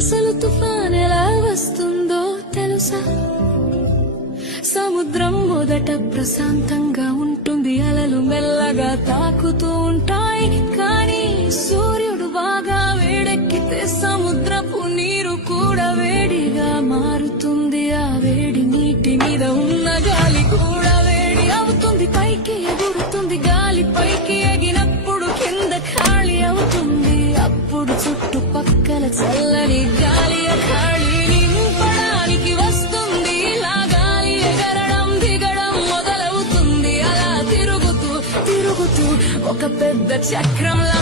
అసలు తుఫాన్ ఎలా వస్తుందో తెలుసా? సముద్రం మొదట ప్రశాంతంగా ఉంటుంది, అలలు మెల్లగా తాకుతూ ఉంటాయి. కానీ సూర్యుడు బాగా వేడెక్కితే సముద్రపు నీరు కూడా వేడిగా మారుతుంది. ఆ వేడి నీటి మీద ఉన్న గాలి కూడా వేడి అవుతుంది, పైకి ఎగురుతుంది. గాలి పైకి ఎగినప్పుడు కింద ఖాళీ అవుతుంది. అప్పుడు చుట్టుపక్కల చల్లని గాలి ఖాళీ నింపడానికి వస్తుంది. ఇలా గాలి ఎగరడం దిగడం మొదలవుతుంది. అలా తిరుగుతూ తిరుగుతూ ఒక పెద్ద చక్రంలా